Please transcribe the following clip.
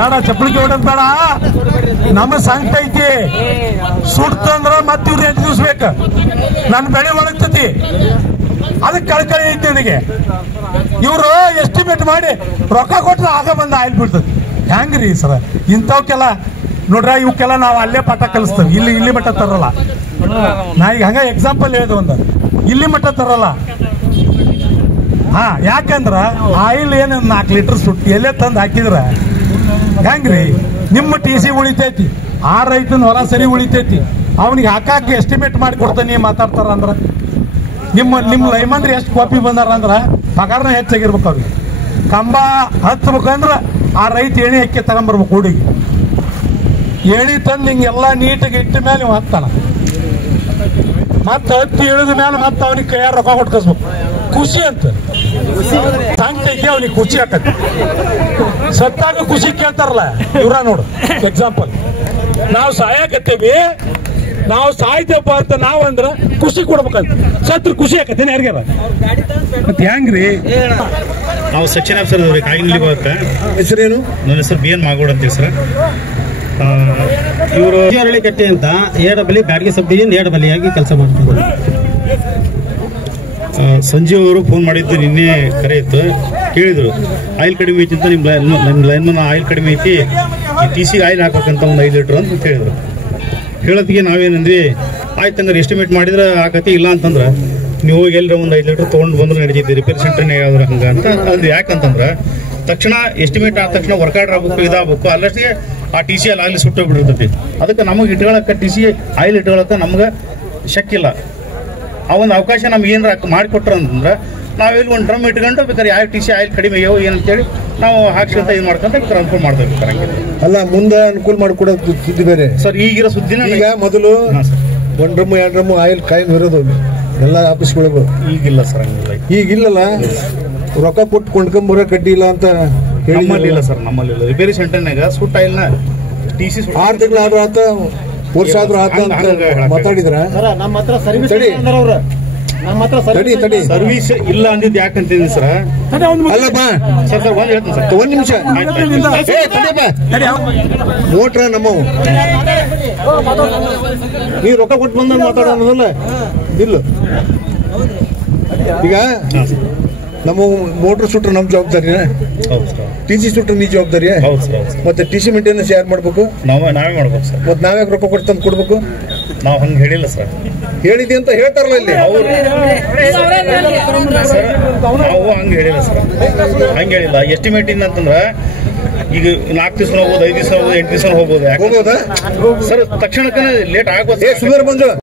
ಬೇಡ ಚಪ್ಪಲಿಗೆ ಹೊಡೋದ್ ಬೇಡ. ನಮ್ಮ ಸಂಕಟ ಐತಿ, ಸುಡ್ತಂದ್ರ ಮತ್ ಇವ್ರು 8 ದಿವ್ಸ ಬೇಕು. ನನ್ನ ಬೆಳೆ ಒಣಗ್ತತಿ, ಅದಕ್ಕೆ ಕಳ್ಕಳಿ ಐತಿ ನನಗೆ. ಇವ್ರು ಎಸ್ಟಿಮೇಟ್ ಮಾಡಿ ರೊಕ್ಕ ಕೊಟ್ರೆ ಆಗ ಬಂದ ಆಯ್ಲ್ ಬೀಳ್ತತಿ. ಹೆಂಗ್ರಿ ಸರ ಇಂಥವಕ್ಕೆಲ್ಲ ನೋಡ್ರ, ಇವಕ್ಕೆಲ್ಲ ನಾವು ಅಲ್ಲೇ ಪಾಠ ಕಲಿಸ್ತೇವೆ. ಇಲ್ಲಿ ಮಟ್ಟ ತರಲ್ಲ. ನಾ ಈಗ ಹಂಗ ಎಕ್ಸಾಂಪಲ್ ಹೇಳಿದ ಒಂದು, ಇಲ್ಲಿ ಮಟ್ಟ ತರಲ್ಲ. ಯಾಕಂದ್ರ ಆಯಿಲ್ ಏನು 4 ಲೀಟರ್ ಸುಟ್ಟು ಎಲ್ಲೇ ತಂದು ಹಾಕಿದ್ರ ಹೆಂಗ್ರಿ? ನಿಮ್ಮ TC ಉಳಿತೈತಿ, ಆ ರೈತನ ಹೊಲ ಸರಿ ಉಳಿತೈತಿ. ಅವನಿಗೆ ಹಾಕಾಕಿ ಎಸ್ಟಿಮೇಟ್ ಮಾಡಿ ಕೊಡ್ತಾನೆ ಮಾತಾಡ್ತಾರ ಅಂದ್ರ ನಿಮ್ಮ ಲೈಮಂದ್ರಿ ಎಷ್ಟು ಕಾಪಿ ಬಂದಾರ ಅಂದ್ರ ಪಗಾರನ ಹೆಚ್ಚಾಗಿರ್ಬೇಕು. ಅವ್ರಿಗೆ ಕಂಬ ಹಚ್ಬೇಕಂದ್ರ ಆ ರೈತ ಎಣಿ ಅಕ್ಕಿ ತಗೊಂಡ್ಬರ್ಬೇಕು. ಹುಡುಗಿ ಎಣಿ ತಂದು ಹಿಂಗೆಲ್ಲ ನೀಟಾಗಿ ಇಟ್ಟ ಮೇಲೆ ನೀವು ಹತ್ತಾನ. ಮತ್ತೆ ಹತ್ತಿ ಇಳಿದ ಮೇಲೆ ಮತ್ತೆ ಅವನಿಗೆ ಕೈಯಾರ ರೊಕ್ಕ ಕೊಟ್ಟು ಕಸ್ಬೇಕು. ಖುಷಿ ಅಂತ ಸಂಕಟೈತಿ, ಅವನಿಗೆ ಖುಷಿ ಆಕತಿ. ಸತ್ತಾಗ ಖುಷಿ ಕೇಳ್ತಾರಲ್ಲ ಇವ್ರ ನೋಡು ಎಕ್ಸಾಂಪಲ್. ನಾವು ಸಾಯಕತ್ತೇವಿ, ನಾವು ಸಾಯ್ತೇವಪ್ಪ ಅಂತ ನಾವಂದ್ರ ಖುಷಿ ಕೊಡ್ಬೇಕಂತ. ಸತ್ರ ಖುಷಿ ಆಕತ್ತೇನೆ ಯಾರಿಗಾರ? ಮತ್ತೆ ಹೆಂಗ್ರಿ? ನಾವು ಸೆಕ್ಷನ್ ಆಫೀಸರ್ ಕಾಗಿನಲ್ಲಿ ಬರುತ್ತೆ. ಹೆಸರೇನು? ನನ್ನ ಹೆಸರು BN ಮಾಗೋಡ್ ಅಂತೀವಿ ಸರ್. ಇವರು ಕಟ್ಟೆ ಅಂತ ಏಡಬಲಿ ಬ್ಯಾಡಗಿ ಸಬ್ ಡಿವಿಷನ್ ಏಡಬಲಿಯಾಗಿ ಕೆಲಸ ಮಾಡ್ತಾರೆ. ಸಂಜೀವ್ ಅವರು ಫೋನ್ ಮಾಡಿದ್ದು ನಿನ್ನೆ ಕರೆ ಇತ್ತು. ಕೇಳಿದ್ರು ಆಯಿಲ್ ಕಡಿಮೆ ಐತಿ ಅಂತ, ನಿಮ್ಮ ಲೈನ್ ಆಯಿಲ್ ಕಡಿಮೆ ಐತಿ, ಈ TC ಆಯಿಲ್ ಹಾಕಬೇಕಂತ ಒಂದು 5 ಲೀಟ್ರ್ ಅಂತ ಕೇಳಿದ್ರು. ಹೇಳೋದಕ್ಕೆ ನಾವೇನಂದ್ವಿ, ಆಯ್ತಂದ್ರೆ ಎಸ್ಟಿಮೇಟ್ ಮಾಡಿದ್ರೆ ಆಕತಿ, ಇಲ್ಲ ಅಂತಂದ್ರೆ ನೀವು ಹೋಗಿ ಎಲ್ಲರ ಒಂದು 5 ಲೀಟ್ರ್ ತೊಗೊಂಡು ಬಂದ್ರೆ ನಡೀತೈತಿ, ರಿಪೇರಿ ಸೆಂಟರ್ನೇ ಯಾವ್ದು ಹಂಗೆ ಅಂತ ಅದು. ಯಾಕಂತಂದ್ರೆ ತಕ್ಷಣ ಎಸ್ಟಿಮೇಟ್ ಆದ ತಕ್ಷಣ ವರ್ಕ್ ಆರ್ಡರ್ ಆಗ್ಬೇಕು, ಇದಾಗಬೇಕು, ಅಲ್ಲಷ್ಟಿಗೆ ಆ TC ಅಲ್ಲಿ ಆಗಲಿ ಸುಟ್ಟೋಗ್ಬಿಟ್ಟಿರ್ತೈತಿ. ಅದಕ್ಕೆ ನಮಗೆ ಇಟ್ಕೊಳಕ್ಕೆ TC ಆಯಿಲ್ ಇಟ್ಕೊಳಕ್ಕೆ ನಮ್ಗೆ ಶಕ್ಕಿಲ್ಲ. ಆ ಒಂದು ಅವಕಾಶ ನಮ್ಗೆ ಏನಾರ ಮಾಡಿಕೊಟ್ರ ಅಂತಂದ್ರೆ ನಾವೆಲ್ಲಿ ಒಂದು ಡ್ರಮ್ ಇಟ್ಕೊಂಡು ಬೇಕಾದ್ರೆ ಯಾವ TC ಆಯಿಲ್ ಕಡಿಮೆ ಆಗ್ಯಾವ ಏನಂತೇಳಿ ನಾವು ಹಾಕ್ಸ್ಕೊಂತ ಇದು ಮಾಡ್ಕೊಂತ ಅನುಕೂಲ ಮಾಡ್ತೇವೆ ಸರ್. ಅಲ್ಲ, ಮುಂದೆ ಅನುಕೂಲ ಮಾಡಿಕೊಡೋದು ಸುದ್ದಿ ಬೇರೆ ಸರ್. ಈಗಿರೋ ಸುದ್ದಿನ ಈಗ ಮೊದಲು 1 ಡ್ರಮ್ 2 ಡ್ರಮ್ ಆಯಿಲ್ ಕಾಯಂ ಇರೋದು ಎಲ್ಲ ಆಫೀಸ್ಗಳಿಗೂ. ಈಗಿಲ್ಲ ಸರ್, ಹಂಗಿಲ್ಲ. ಈಗಿಲ್ಲಲ್ಲ, ರೊಕ್ಕ ಕೊಟ್ಟು ಕೊಂಡ್ಕೊಂಬರೋ ಕಡ್ಡಿ ಇಲ್ಲ ಅಂತ ನಮ್ಮಲ್ಲಿಲ್ಲ ಸರ್. ನಮ್ಮಲ್ಲಿಲ್ಲ. ರಿಪೇರಿ ಸೆಂಟರ್ನಾಗ ಸುಟ್ಟ ಆಯಿಲ್ನ TC 6 ತಿಂಗಳಾದ್ರೂ ಆತ, ವರ್ಷ ಆದ್ರೂ ಆತ ಅಂತ ಮಾತಾಡಿದ್ರ. ಸರ್ವಿಸ್ ಇಲ್ಲ ಅಂದಿದ್ದು ಯಾಕಂತೀನಿ ಸರ್. ಅಲ್ಲಪ್ಪ ಸರ್ ಒಂದು ಹೇಳ್ತೀನಿ ಸರ್, 1 ನಿಮಿಷ. ಮೋಟ್ರ ನಮ್ಮವು, ನೀವು ರೊಕ್ಕ ಕೊಟ್ಟು ಬಂದ ಮಾತಾಡೋದಲ್ಲ ಬಿಲ್. ಈಗ ನಮ್ಮ ಮೋಟ್ರ್ ಸುಟ್ರೆ ನಮ್ಮ ಜವಾಬ್ದಾರಿ, TC ಸುಟ್ರೆ ನೀ ಜವಾಬ್ದಾರಿ. ಮತ್ತೆ TC ಮೇಂಟೆನೆನ್ಸ್ ಯಾರು ಮಾಡ್ಬೇಕು? ನಾವೇ ಮಾಡ್ಬೇಕು ಸರ್. ಮತ್ತೆ ನಾವ್ಯಾಕೆ ರೊಕ್ಕ ಕೊಟ್ಟು ತಂದು ಕೊಡ್ಬೇಕು? ನಾವು ಹಂಗೆ ಹೇಳಿಲ್ಲ ಸರ್. ಹೇಳಿದೆ ಅಂತ ಹೇಳ್ತಾರಲ್ಲ ಇಲ್ಲಿ. ನಾವು ಹಂಗೆ ಹೇಳಿಲ್ಲ ಸರ್, ಹಂಗೆ ಹೇಳಿಲ್ಲ. ಎಸ್ಟಿಮೇಟಿಂಗ್ ಅಂತಂದ್ರೆ ಈಗ 4 ದಿವಸ ಹೋಗ್ಬೋದು, 5 ದಿವಸ ಹೋಗ್ಬೋದು, 8 ದಿವಸ ಹೋಗ್ಬೋದು. ಸರ್ ತಕ್ಷಣಕ್ಕೆ ಲೇಟ್ ಆಗ್ಬೋದು. ಸುಮಾರು ಬಂದು